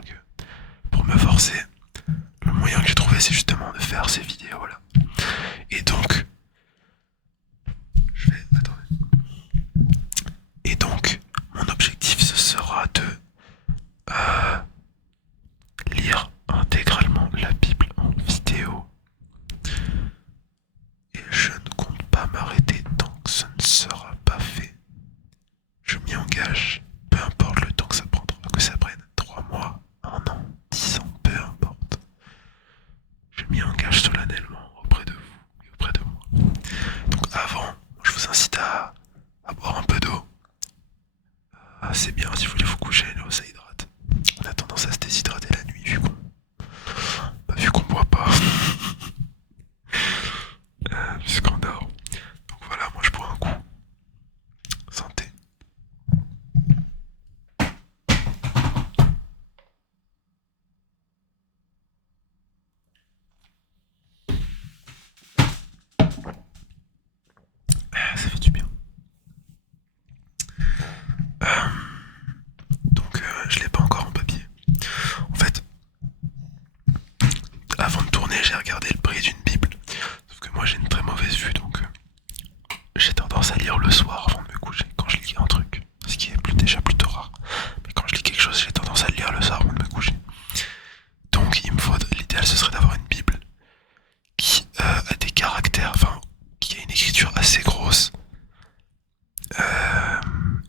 dire que pour me forcer, le moyen que j'ai trouvé c'est justement de faire ces vidéos là. Et donc, je vais... Attendez. Et donc, mon objectif ce sera de euh, lire intégralement la Bible en vidéo. Et je ne compte pas m'arrêter tant que ce ne sera pas fait. Je m'y engage, peu importe le temps que ça prendra, que ça prenne 3 mois, 1 an, 10 ans, peu importe. Je m'y engage solennellement auprès de vous et auprès de moi. Donc avant, je vous incite à boire un peu d'eau. C'est bien si vous voulez vous coucher, l'eau ça hydrate. On a tendance à se déshydrater la nuit vu qu'on boit pas. Puisqu'on dort. Donc voilà, moi je bois un coup. Santé. Ça fait du bien. Euh, donc je l'ai pas encore en papier. En fait, avant de tourner, j'ai regardé le prix d'une Bible. Sauf que moi j'ai une très mauvaise vue, donc j'ai tendance à lire le soir avant de me coucher quand je lis un truc. Ce qui est déjà plutôt rare. Mais quand je lis quelque chose, j'ai tendance à le lire le soir avant de me coucher. Donc l'idéal ce serait d'avoir une Bible qui a des caractères, enfin qui a une écriture assez grosse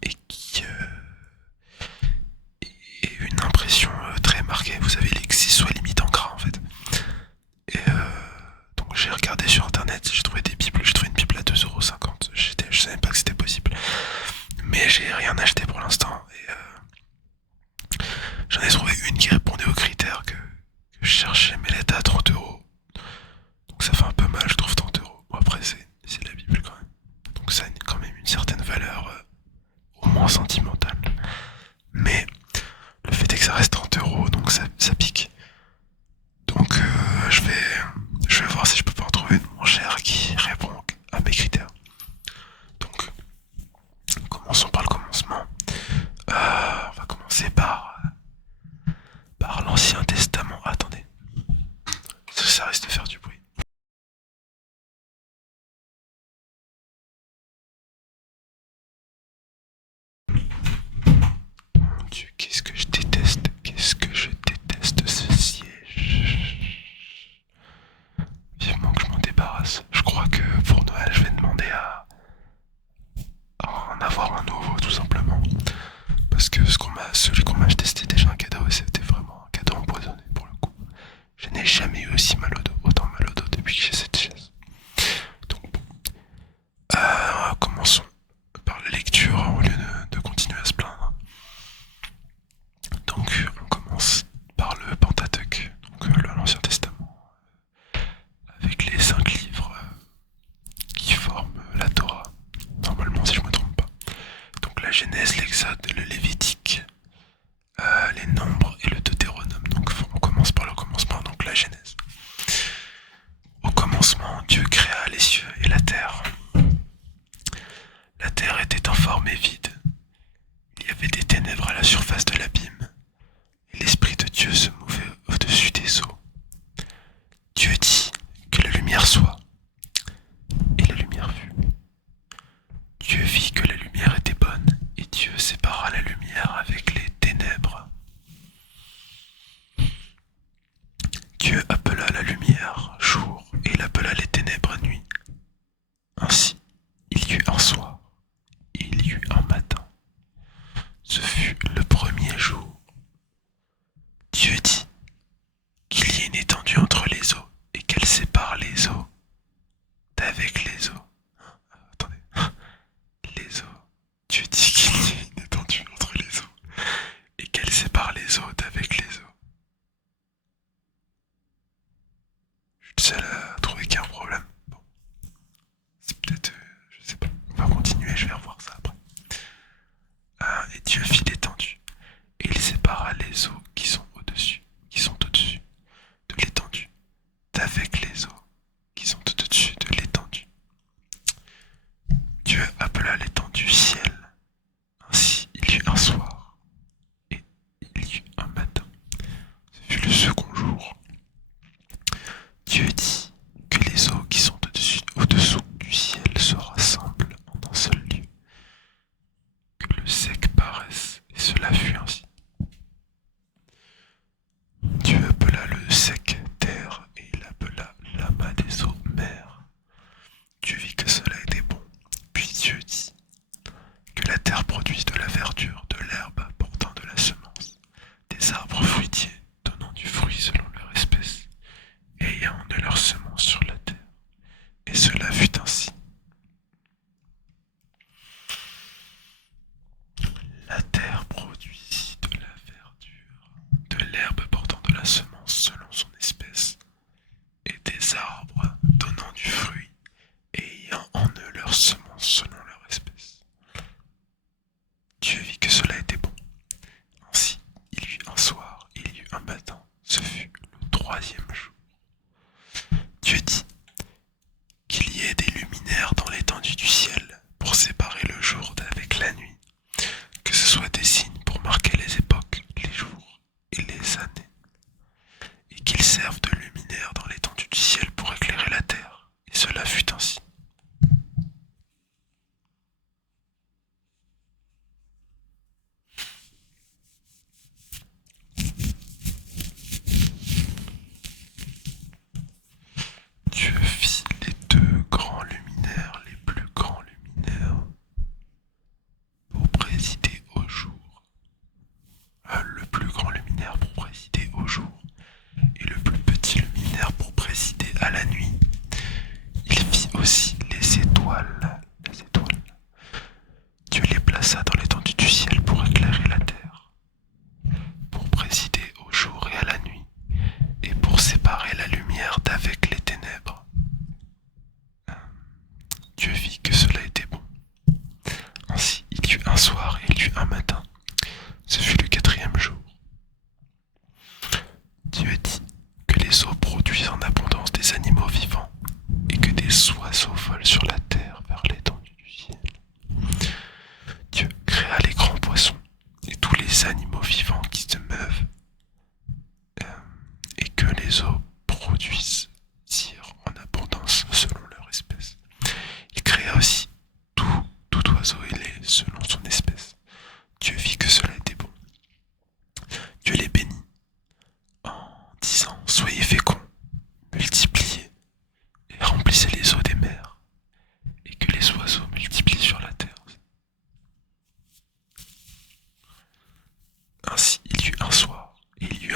et qui et une impression très marquée. Vous savez, que ce soit limite en gras en fait. Et donc j'ai regardé sur internet, j'ai trouvé des bibles, j'ai trouvé une bible à 2,50€. Je savais pas que c'était possible. Mais j'ai rien acheté pour l'instant. Et j'en ai trouvé une qui répondait aux critères que je cherchais, mais elle était à 30€. Donc ça fait un peu mal, je trouve 30€. Bon après c'est la Bible quand même. Donc ça a quand même une certaine valeur au moins sentimentale. Mais le fait est que ça reste 30€, donc ça pique. Donc je vais voir si je peux pas en trouver une moins chère qui répond à mes critères. Donc commençons par le commencement. On va commencer par l'Ancien Testament. Attendez, ça risque de faire du bruit. Mon Dieu, qu'est-ce que je déteste ce siège. Vivement que je m'en débarrasse. Je crois que pour Noël, je vais demander à en avoir un nouveau, tout simplement. Parce que celui qu'on m'a acheté, c'était déjà un cadeau et c'était vraiment un cadeau empoisonné pour le coup. Je n'ai jamais eu autant mal au dos depuis que j'ai cette chaise. Donc bon. Commençons par la lecture au lieu de continuer à se plaindre. Donc on commence par le Pentateuque, donc l'Ancien Testament, avec les 5 livres qui forment la Torah, normalement si je me trompe pas. Donc la Genèse, l'Exode, le Lévitique, les Nombres et le Deutéronome. Donc on commence par le commencement, donc la Genèse. Au commencement, Dieu créa les cieux et la terre. La terre était informe et vide. Il y avait des ténèbres à la surface de l'abîme, et l'Esprit de Dieu se mouvait au-dessus des eaux. Dieu dit que la lumière soit, et la lumière fut. Dieu vit que la lumière était bonne, et Dieu sépara la lumière avec les ténèbres. Dieu appela la lumière jour, et il appela les ténèbres nuit. Ainsi, il y eut un soir, et il y eut un matin. Ce fut le premier jour. Dieu dit qu'il y ait une étendue entre les eaux, et qu'elle sépare les eaux d'avec les eaux. Attendez. Les eaux. Dieu dit qu'il y ait une étendue entre les eaux, et qu'elle sépare les eaux d'avec les eaux. Je suis le seul à trouver qu'il y a un problème. Bon,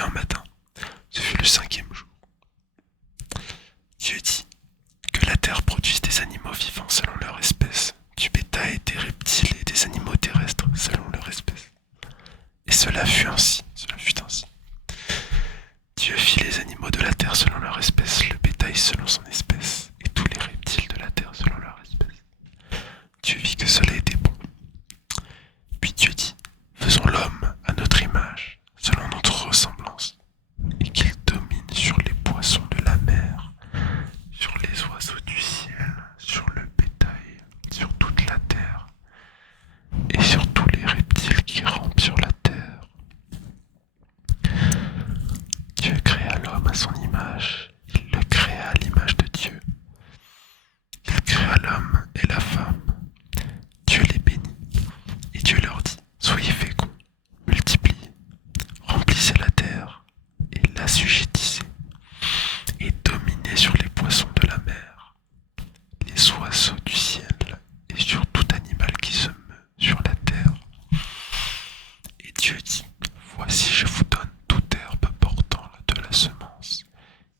un matin, ce fut le cinquième jour. Dieu dit que la terre produise des animaux vivants selon leur espèce, du bétail, des reptiles et des animaux terrestres selon leur espèce. Et cela fut ainsi, Dieu fit les animaux de la terre selon leur espèce, le bétail selon son espèce, et tous les reptiles de la terre selon leur espèce. Dieu vit que cela était bon. Puis Dieu dit, faisons l'homme à notre image, selon notre ressemblance, et qu'il domine sur les poissons de la mer, sur les oiseaux du ciel, sur le bétail, sur toute la terre, et sur tous les reptiles qui rampent sur la terre. Dieu créa l'homme à son image, il le créa à l'image de Dieu. Il créa l'homme et la femme. Dieu les bénit, et Dieu leur dit, soyez féconds, multipliez, remplissez la terre, et l'assujettissez, et dominez sur les poissons de la mer, les oiseaux du ciel, et sur tout animal qui se meut sur la terre. Et Dieu dit, voici je vous donne toute herbe portant de la semence,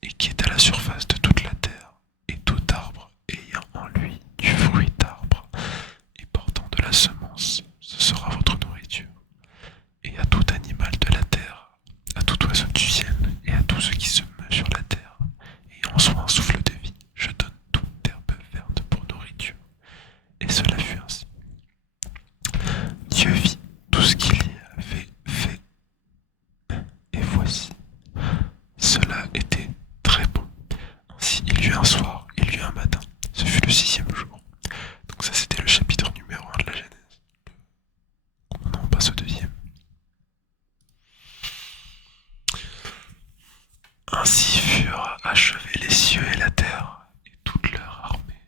et qui est à la surface de toute la terre, et tout arbre ayant en lui du fruit d'arbre, et portant de la semence, ce sera votre nourriture. Et à tout animal de la terre, à tout oiseau du ciel, et à tout ce qui se meut sur la terre, et en soi un souffle de vie, je donne toute herbe verte pour nourriture. Et cela fut ainsi. Dieu vit tout ce qu'il y avait fait, et voici, cela était très bon. Ainsi il y eut un soir, il y eut un matin, ce fut le sixième jour. Donc ça c'était le chapitre numéro 1 de la Genèse. Maintenant on passe au deuxième. Ainsi furent achevés les cieux et la terre, et toute leur armée.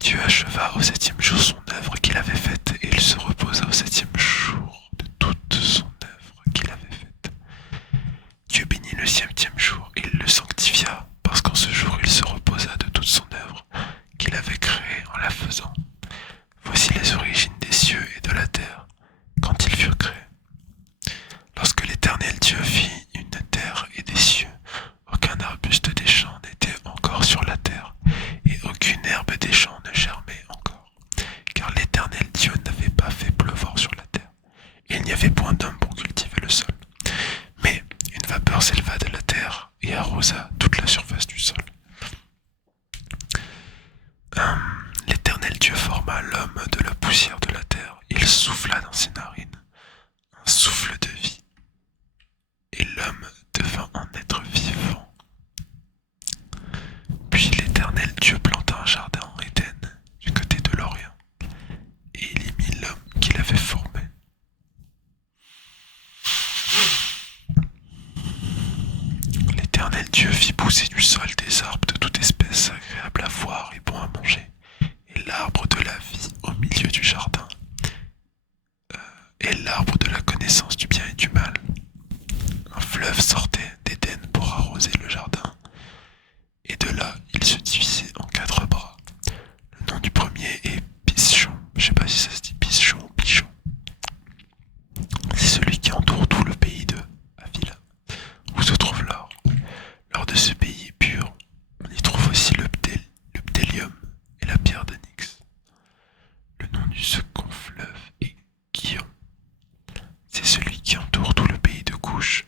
Dieu acheva au septième jour son œuvre qu'il avait faite, et il se reposa au septième jour de toute son œuvre qu'il avait faite. Dieu bénit le septième jour, et il le sanctifia, parce qu'en ce jour il se reposa de toute son œuvre qu'il avait créée en la faisant. Voici les origines des cieux et de la terre, quand ils furent créés. Lorsque l'Éternel Dieu fit une terre et des cieux, aucun arbuste des champs n'était encore sur la terre, et aucune herbe des champs ne germait encore, car l'Éternel Dieu n'avait pas fait pleuvoir sur la terre, et il n'y avait point d'homme pour cultiver le sol. Mais une vapeur s'éleva de la terre et arrosa toute la surface du sol. L'Éternel Dieu forma l'homme de la poussière de la terre, il souffla dans ses narines un souffle de vie, et l'homme devint un être vivant. Puis l'Éternel Dieu planta un jardin en Éden, du côté de l'Orient, et il y mit l'homme qu'il avait formé. L'Éternel Dieu fit pousser du sol des arbres de toute espèce, agréables à voir et bons à manger, et l'arbre de la vie au milieu du jardin, et l'arbre de la connaissance du bien et du mal. Un fleuve sortait d'Éden pour arroser le jardin, et de là il se divisait en 4 bras. Le nom du premier est Pishon, je sais pas si ça se dit Pishon ou Pichon. C'est celui qui entoure tout le pays de Havila, où se trouve l'or. L'or de ce pays est pur, on y trouve aussi le bdellium et la pierre d'onyx. Le nom du second fleuve est Gihon. C'est celui qui entoure tout le pays de Cush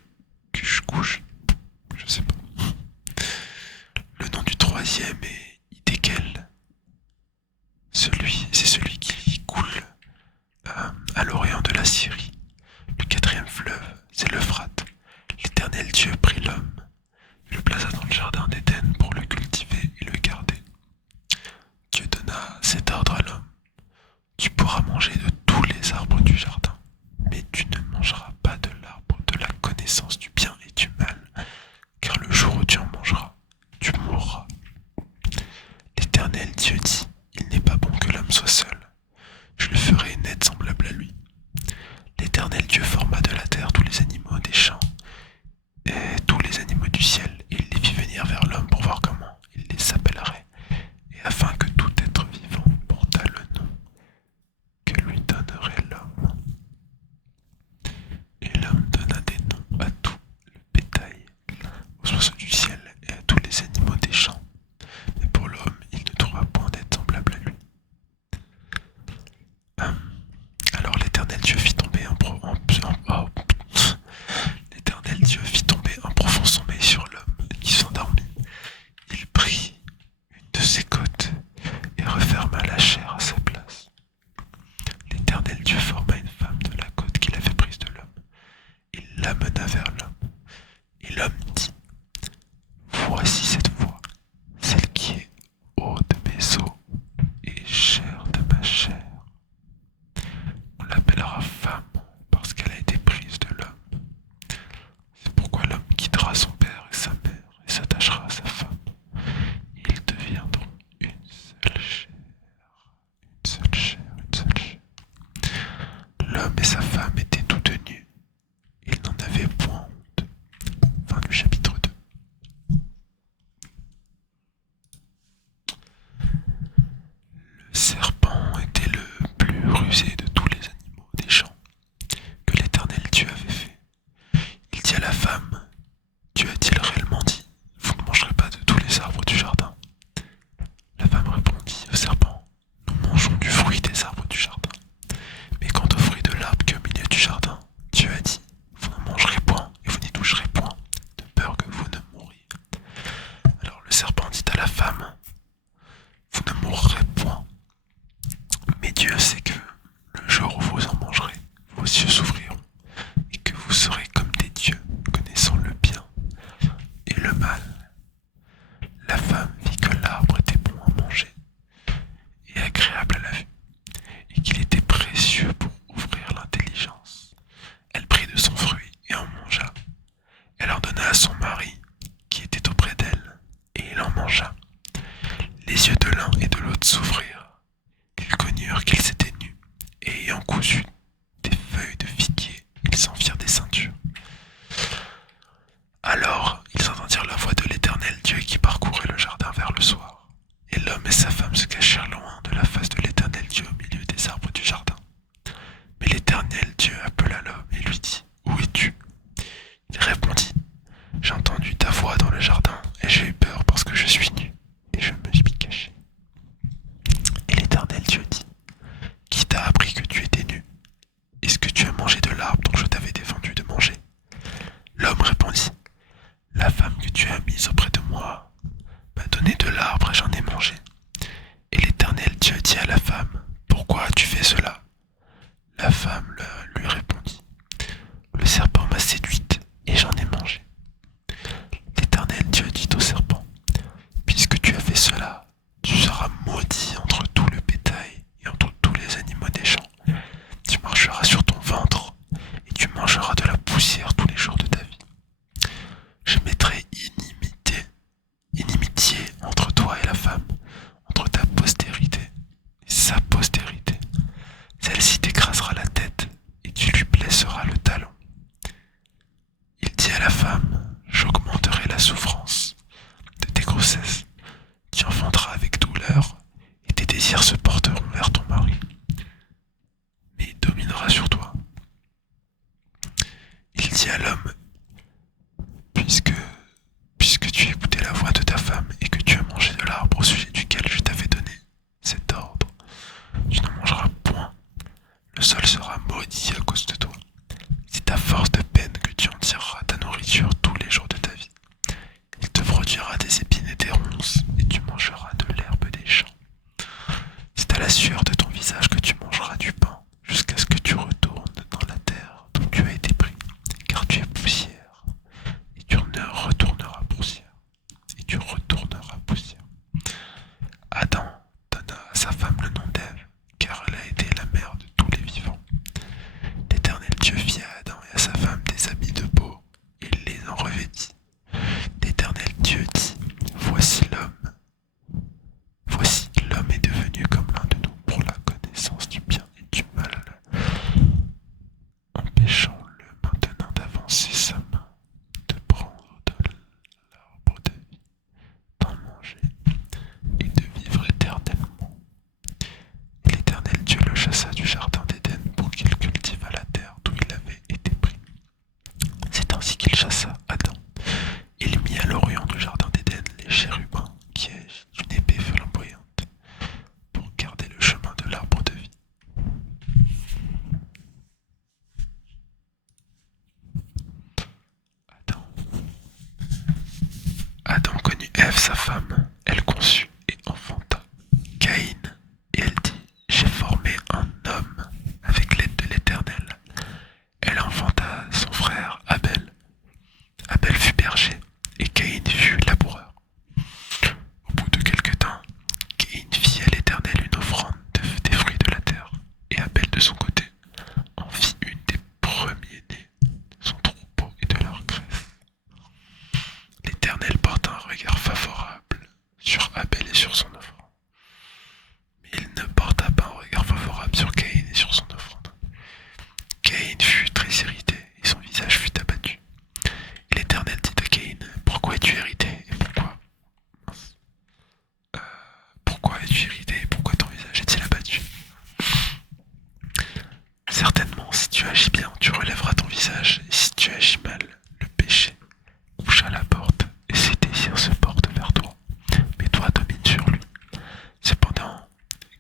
l'homme dit, voici cette voix, celle qui est eau de mes os et chair de ma chair. On l'appellera femme parce qu'elle a été prise de l'homme. C'est pourquoi l'homme quittera son père et sa mère et s'attachera à sa femme. Ils deviendront une seule chair, une seule chair, une seule chair. L'homme et sa femme étaient tous deux nus. Ils n'en avaient point honte. Fin du chapitre 2. Le serpent était le plus rusé de tous les animaux des champs que l'Éternel Dieu avait fait. Il dit à la femme, Dieu a-t-il réellement dit, vous ne mangerez pas de tous les arbres du jardin? La femme répondit au serpent, nous mangeons du fruit des arbres du jardin. Mais quant au fruit de l'arbre qui est au milieu du jardin, Dieu a dit, vous n'en mangerez point et vous n'y toucherez point, de peur que vous ne mouriez. Alors le serpent dit à la femme, vous ne mourrez point. Mais Dieu sait que le jour où vous en mangerez, vos yeux s'ouvriront et que vous serez comme des dieux, connaissant le bien et le mal. La femme vit que l'arbre était bon à manger et agréable à la vue, et qu'il était précieux pour ouvrir l'intelligence. Elle prit de son fruit et en mangea. Elle en donna à son mari, qui était auprès d'elle, et il en mangea. Les yeux de l'un et de l'autre s'ouvrirent. Ils connurent qu'ils étaient nus, et ayant cousu des feuilles de figuier, ils s'en firent des ceintures. Alors ils entendirent la voix de l'Éternel Dieu qui parcourait le jardin vers le soir. Et l'homme et sa femme se cachèrent loin de la face de l'Éternel Dieu au milieu des arbres du jardin. Mais l'Éternel Dieu appela l'homme et lui dit, où es-tu? Il répondit, j'ai entendu ta voix dans le jardin et j'ai eu peur parce que je suis nu et je me suis caché. Et l'Éternel Dieu dit, qui t'a appris que tu étais nu? Est-ce que tu as mangé de l'arbre dont je t'avais défendu de manger? L'homme répondit, la femme que tu as mise auprès de moi m'a donné de l'arbre et j'en ai mangé. Et l'Éternel Dieu dit à la femme, pourquoi as-tu fait cela? La femme lui répondit, le serpent m'a séduite et j'en ai mangé. L'Éternel Dieu dit au serpent, puisque tu as fait cela, tu seras maudit entre tout le bétail et entre tous les animaux des champs. Tu marcheras sur ton ventre et tu mangeras de la poussière tous les jours de ta vie. Je mettrai inimitié entre toi et la femme, entre ta postérité et sa postérité. Celle-ci t'écrasera la tête et tu lui blesseras le talon. Il dit à la femme, j'augmenterai la souffrance de tes grossesses. Tu enfanteras avec douleur et tes désirs se porteront vers ton mari, mais il dominera sur toi. Il dit à l'homme, puisque tu as écouté la voix de ta femme et que tu as mangé de l'arbre au sujet duquel je t'avais donné cet ordre, tu n'en mangeras point. Le sol sera maudit à cause de toi. C'est à force de peine que tu en tireras ta nourriture tous les jours de ta vie. Il te produira des épines et des ronces, et tu mangeras de l'herbe des champs. C'est à la sueur de ton visage que tu mangeras du pain, jusqu'à ce que tu retournes dans la terre d'où tu as été pris, car tu es poussière, et tu retourneras poussière, et tu retourneras poussière. Adam donna à sa femme le nom d'Ève, car elle a été la mère de tous les vivants. L'Éternel Dieu fit à Adam et à sa femme des habits de peau, et il les en revêtit. L'Éternel Dieu dit, voici l'homme est devenu comme l'un de nous pour la connaissance du bien et du mal. Empêchons-le maintenant d'avancer sa main, de prendre de l'arbre de vie, d'en manger et de vivre éternellement. Et l'Éternel Dieu le chassa du jardin d'Éden pour qu'il cultivât la terre d'où il avait été pris. C'est ainsi qu'il chassa Adam. Il mit à l'orient du jardin d'Éden les chérubins qui agitent une épée flamboyante pour garder le chemin de l'arbre de vie. Adam connut Ève sa femme, elle conçut et enfanta Caïn, et elle dit, j'ai formé un homme avec l'aide de l'Éternel. Elle enfanta son frère Abel. Abel fut berger es-tu irrité et pourquoi? Mince. Pourquoi es-tu irrité et pourquoi ton visage est-il abattu? Certainement, si tu agis bien, tu relèveras ton visage, et si tu agis mal, le péché couche à la porte, et ses désirs se portent vers toi. Mais toi domine sur lui. Cependant,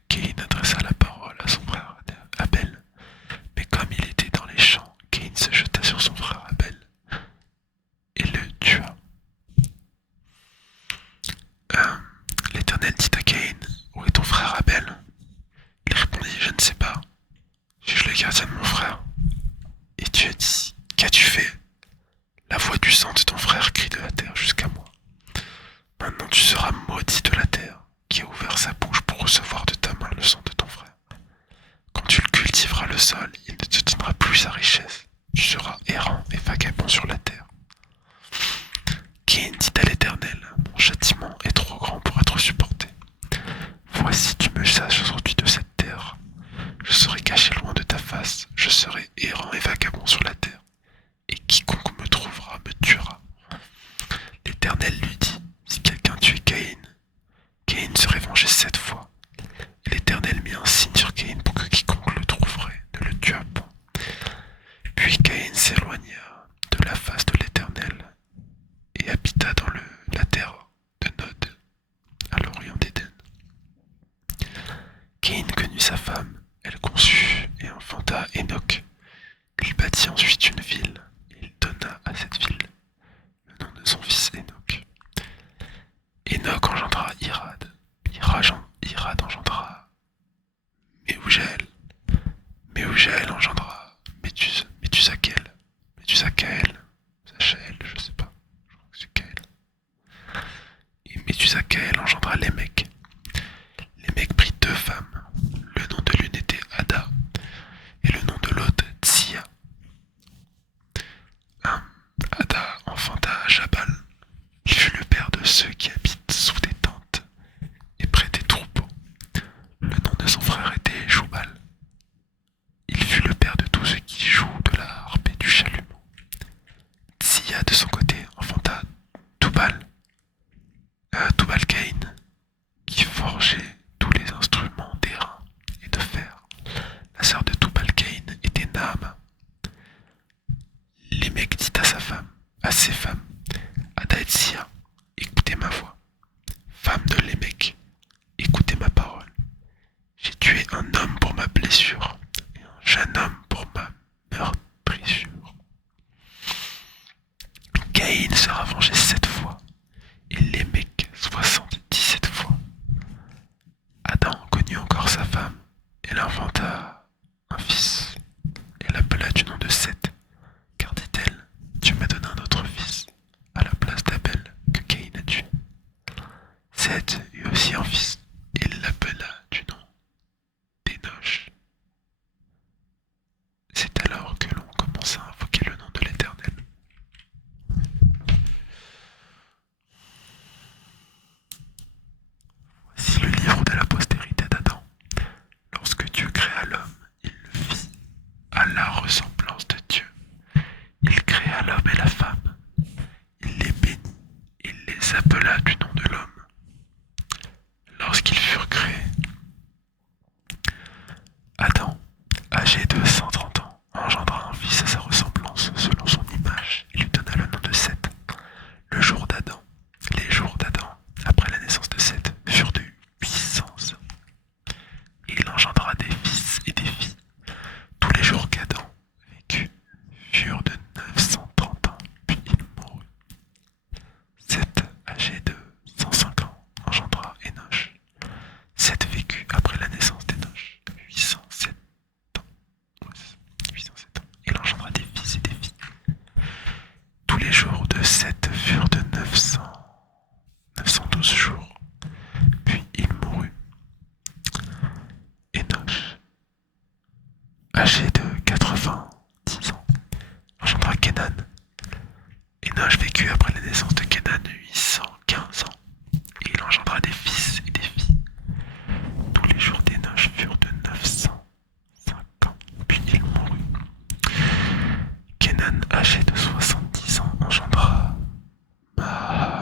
Caïn adressa la parole à son frère Abel. Mais comme il était dans les champs, Caïn se jeta sur son frère Abel et le tua. Euh, L'Éternel dit à Caïn, où est ton frère Abel? Il répondit, je ne sais pas. Suis-je le gardien de mon frère? Et Dieu dit, qu'as-tu fait? La voix du sang de ton frère crie de la terre jusqu'à moi. Maintenant tu seras maudit de la terre, qui a ouvert sa bouche pour recevoir de ta main le sang de ton frère. Quand tu le cultiveras le sol, il ne te donnera plus sa richesse. Tu seras errant et vagabond sur la terre. Caïn dit à l'Éternel, mon châtiment est trop grand pour être supporté. Voici, tu me chasses aujourd'hui de cette terre. Je serai caché loin de ta face, je serai errant et vagabond sur la terre. Et quiconque me trouvera me tuera. L'Éternel lui dit, si quelqu'un tue Caïn, Caïn serait vengé 7 fois. Et l'Éternel mit un signe sur Caïn pour que quiconque le trouverait ne le tuât point. Puis Caïn s'éloigna de la face de l'Éternel et habita dans la terre de Nod, à l'orient d'Éden. Caïn connut sa femme, elle conçut et enfanta Enoch. Il bâtit ensuite une ville, et il donna à cette ville le nom de son fils Enoch. Enoch engendra Irad, Irad engendra Méhujaël, Méhujaël engendra Méthusakel, Zachaël, je sais pas, je crois que c'est Kaël. Et Méthusakel engendra Lémec. Lémec prit 2 femmes, le nom de l'une était Ada, et le nom de l'autre Tsia. Ada enfanta Jabal. Il fut le père de ceux qui habitent sous des tentes et près des troupeaux. Le nom de son frère était Joubal. Il fut le père de tous ceux qui jouent de la harpe et du chalumeau. Tsia de son côté enfanta Tubal-Caïn, qui forgeait tous les instruments d'airain et de fer. La sœur de Tubal-Caïn était Naama. Lémec dit à ses femmes, Ada et Tsia, écoutez ma voix. Femme de Lémec, écoutez ma parole. J'ai tué un homme pour ma blessure et un jeune homme pour ma meurtrissure. Caïn sera vengé 7 fois et Lémec 77 fois. Adam connut encore sa femme, elle inventa un fils et l'appela du nom de Seth, car dit-elle, Dieu m'a donné un autre fils à la place d'Abel que Caïn a tué. Seth eut aussi un fils et il l'appela du nom d'Énoch. C'est alors que l'on commença à invoquer le nom de l'Éternel. Voici le livre de la postérité d'Adam. Lorsque Dieu créa l'homme, il le fit à la ressemblance de Dieu. Il créa l'homme et la femme. Il les bénit, il les appela du nom de l'homme. Lorsqu'ils furent créés, Adam, âgé de 130 ans, engendra un fils à sa ressemblance selon son image et lui donna le nom de Seth. Les jours d'Adam, après la naissance de Seth, furent de 800 ans. Et il engendra des fils et des filles. Tous les jours qu'Adam vécut furent de 930 ans, puis il mourut. Seth, âgé de 105 ans, engendra Énoch. Seth vécut après la naissance d'Énoch 807 ans. 807 ans. Il engendra des fils et des filles. Tous les jours de Seth furent de 912 jours, puis il mourut. Énoch, âgé de 90 ans, engendra Kénan. Énoch vécut après la naissance de Kénan 815 ans, et il engendra des fils et des filles. Tous les jours d'Énoch furent de 905 ans, puis il mourut. Kénan, âgé de 70 ans, engendra Mahalalel.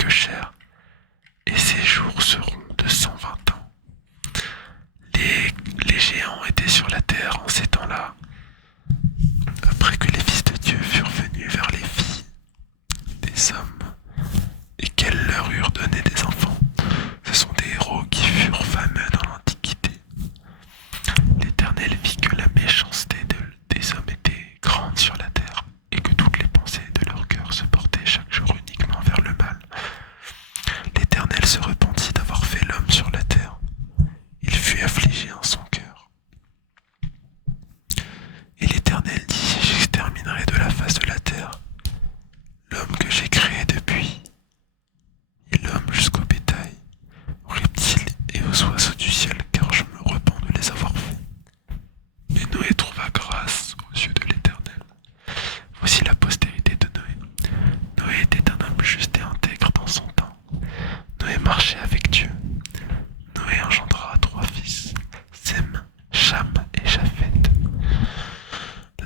que chair, et ses jours seront de 120 ans. Les géants étaient sur la terre en ces temps-là, après que les fils de Dieu furent venus vers les filles des hommes, et qu'elles leur eurent donné des enfants. Ce sont des héros qui furent fameux dans l'Antiquité. L'Éternel vit que la méchanceté des hommes était grande sur la terre, et que toutes les pensées de leur cœur se portaient chaque jour uniquement vers le mal. L'Éternel se repentit d'avoir fait l'homme sur la terre. Il fut affligé en son cœur. Et l'Éternel dit, j'exterminerai de la face de la terre l'homme que j'ai créé depuis, et l'homme jusqu'au bétail, aux reptiles et aux oiseaux du ciel, car je me repens de les avoir faits. Et Noé trouva grâce aux yeux de l'Éternel. Voici la postérité de Noé. Noé était un homme juste et intègre dans son temps. Noé marchait avec Dieu. Noé engendra 3 fils, Sem, Cham et Japheth.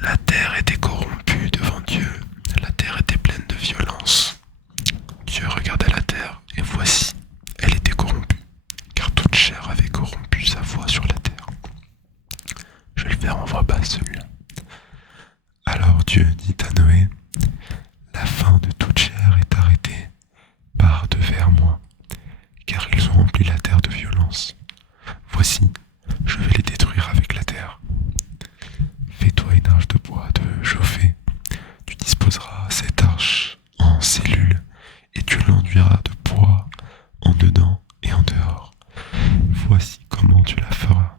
La terre était corrompue devant Dieu. La terre était pleine de violence. Dieu regarda la terre, et voici, elle était corrompue, car toute chair avait corrompu sa voie sur la terre. Je vais le faire en voix basse celui-là. Alors Dieu dit à Noé, la fin de toute chair est arrêtée par devers moi, car ils ont rempli la terre de violence. Voici, je vais les détruire avec la terre. Fais-toi une arche de bois de chauffée. Tu disposeras cette arche en cellules et tu l'enduiras de bois en dedans et en dehors. Voici comment tu la feras.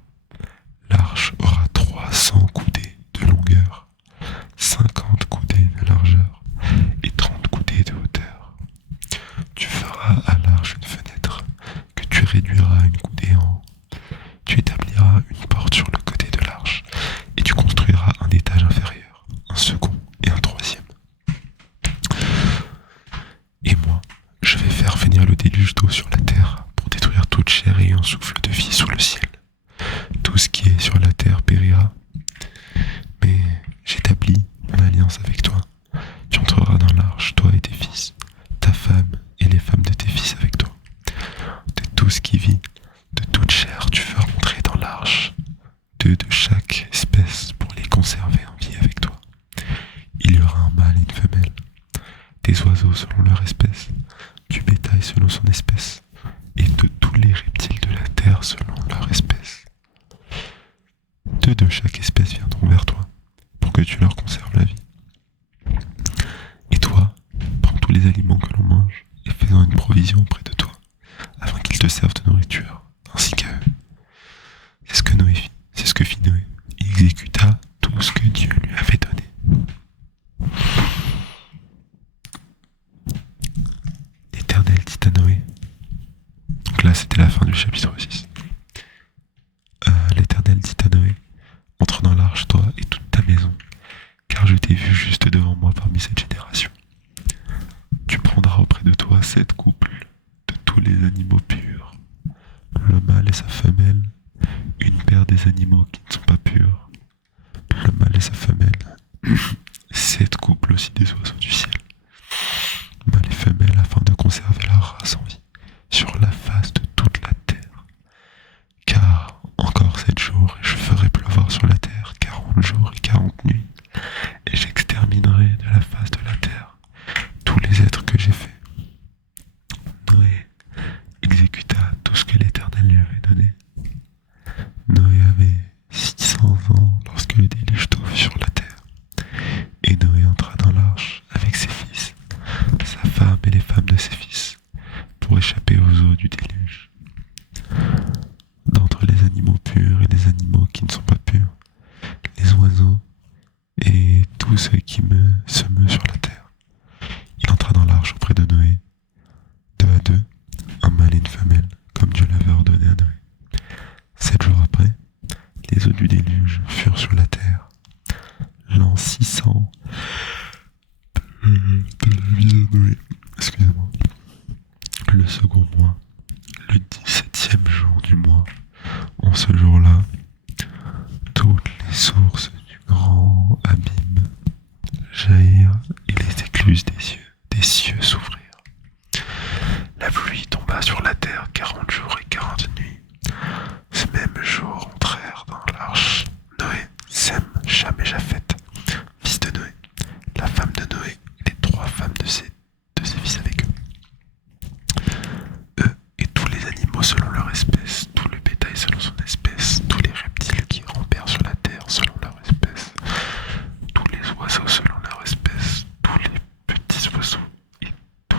L'arche aura 300 coudées de longueur, 50 coudées de largeur et 30 coudées de hauteur. Tu feras à l'arche une fenêtre que tu réduiras à une coudée en haut. Tu établiras une porte sur le côté de l'arche et tu construiras un étage inférieur, un second et un troisième. Et moi, je vais faire venir le déluge d'eau sur la terre pour détruire toute chair ayant souffle de vie sous le ciel. Tout ce qui est sur la terre périra. Mais j'établis mon alliance avec toi. Tu entreras dans l'arche, toi et tes fils, ta femme et les femmes de tes fils avec toi. De tout ce qui vit, de toute chair, tu feras entrer dans l'arche, 2 de chaque espèce pour les conserver en vie avec toi. Il y aura un mâle et une femelle, des oiseaux selon leur espèce, du bétail selon son espèce, et de tous les reptiles de la terre selon leur espèce. 2 de chaque espèce viendront vers toi, pour que tu leur conserves la vie. Et toi, prends tous les aliments que l'on mange, et fais-en une provision auprès de toi, afin qu'ils te servent de nourriture, ainsi qu'à eux. C'est ce que Noé fit, c'est ce que fit Noé. Il exécuta tout ce que Dieu lui avait donné. L'Éternel dit à Noé, donc là c'était la fin du chapitre 6. L'Éternel dit à Noé, entre dans l'arche toi et toute ta maison, car je t'ai vu juste devant moi parmi cette génération. Tu prendras auprès de toi 7 couples de tous les animaux purs, le mâle et sa femelle, une paire des animaux qui ne sont pas purs, le mâle et sa femelle, 7 couples aussi des oiseaux du ciel, mâle et femelle, afin de conserver leur race en vie sur la face de toute la terre. Car encore 7 jours, et je ferai pleuvoir sur la terre 40 jours et 40 nuits, et j'exterminerai de la face de la terre tous les êtres que j'ai faits. Noé exécuta tout ce que l'Éternel lui avait donné. Noé avait 600 ans lorsque le déluge tomba sur la terre, et Noé entra dans l'arche avec ses fils, sa femme et les femmes de ses fils, pour échapper aux eaux du déluge. D'entre les animaux purs et les animaux qui ne sont pas purs, les oiseaux et tous ceux qui se meuvent sur la terre, il entra dans l'arche auprès de Noé, 2 à 2, un mâle et une femelle, comme Dieu l'avait ordonné à Noé. 7 jours après, les eaux du déluge furent sur la terre. L'an 600 de la vie de Noé, excusez-moi, le second mois, le 17e jour du mois. En ce jour-là, toutes les sources du grand abîme jaillirent et les écluses des cieux s'ouvrirent.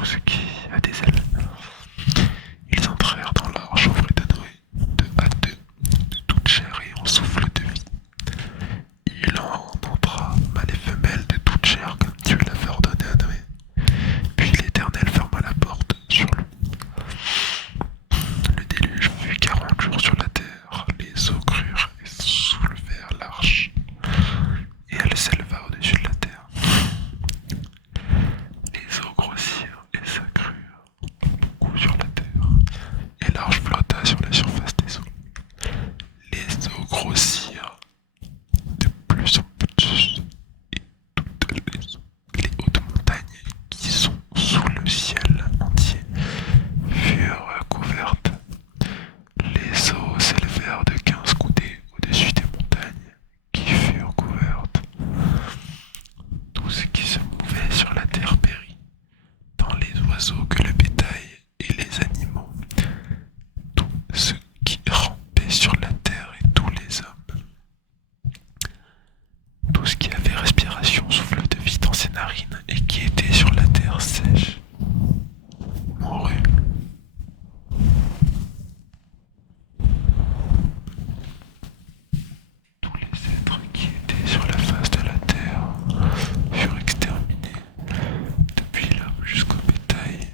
ce qui a des ailes. Ils entrèrent dans l'arche envrée de Noé, deux à deux, de toute chair et en souffle de vie. Il en entra, mâle et femelle de toute chair, comme Dieu l'avait ordonné à Noé. Puis l'Éternel ferma la porte sur lui. Le déluge fut 40 jours sur la terre. Les eaux crurent et soulevèrent l'arche, et elle s'éleva au-dessus de la terre. Les eaux grossirent et s'accrurent beaucoup sur la terre, et l'arche flotta sur la surface des eaux. Les eaux grossirent de plus en plus, et toutes les hautes montagnes qui sont sous le ciel entier furent couvertes. Les eaux s'élevèrent de 15 coudées au-dessus des montagnes qui furent couvertes. Tout ce qui se mouvait sur la terre périt, tant les oiseaux que le bétail et les animaux, tout ce qui rampait sur la terre et tous les hommes. Tout ce qui avait respiration, souffle de vie dans ses narines et qui était sur la terre sèche mourut. Tous les êtres qui étaient sur la face de la terre furent exterminés, depuis l'homme jusqu'au bétail,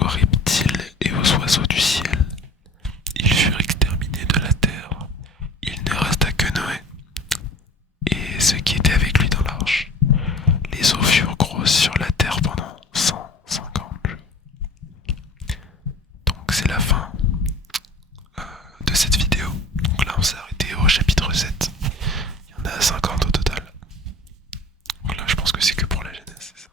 aux reptiles et aux oiseaux du ciel. Ils furent exterminés de la terre. Il ne resta que Noé et ceux qui étaient avec lui dans l'arche. Les eaux furent grosses sur la terre pendant 150 jours. Donc c'est la fin de cette vidéo. Donc là on s'est arrêté au chapitre 7. Il y en a 50 au total. Donc là je pense que c'est que pour la Genèse, c'est ça.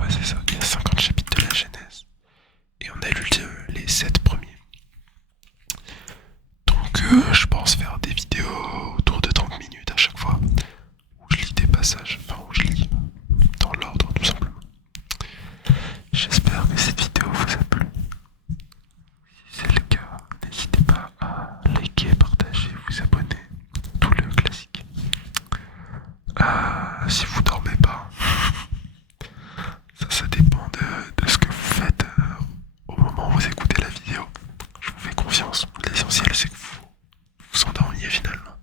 Ouais c'est ça, il y a 50 chapitres de la Genèse. Et on a lu les 7 premiers. Donc je pense faire des vidéos autour de 30 minutes à chaque fois, où je lis des passages, enfin où je lis dans l'ordre tout simplement. J'espère que cette vidéo vous a plu. Si c'est le cas, n'hésitez pas à liker, partager, vous abonner, tout le classique. Si vous dormez pas, ça dépend de ce que vous faites au moment où vous écoutez la vidéo. Je vous fais confiance, l'essentiel c'est que vous vous endormiez finalement.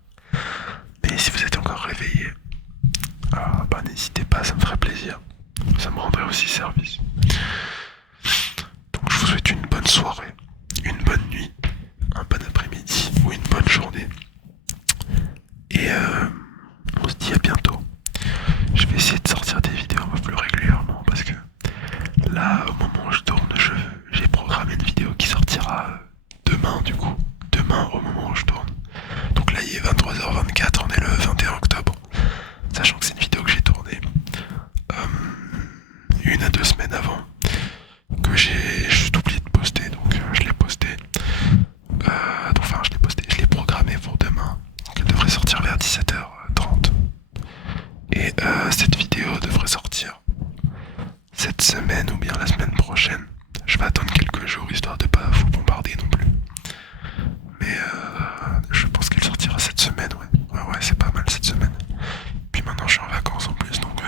Mais si vous êtes encore réveillé, n'hésitez pas, ça me ferait plaisir. Ça me rendrait aussi service. Donc je vous souhaite une bonne soirée, une bonne nuit, un bon après-midi ou une bonne journée. Et on se dit à bientôt. Je vais essayer de sortir des vidéos un peu plus régulièrement parce que là, au moment où je tourne, j'ai programmé une vidéo qui sortira demain du coup. Demain au moment où je tourne. Donc là il est 23h24, on est le 21 octobre. Sachant que c'est une vidéo que j'ai tournée 1 à 2 semaines avant. Que j'ai juste oublié de poster, donc je l'ai posté. Je l'ai programmé pour demain. Donc elle devrait sortir vers 17h30. Et cette vidéo devrait sortir cette semaine ou bien la semaine prochaine. Je vais attendre quelques jours histoire de pas vous bombarder non plus. Mais je pense qu'elle sortira cette semaine, ouais. Ouais, c'est pas mal cette semaine. Puis maintenant je suis en vacances en plus, donc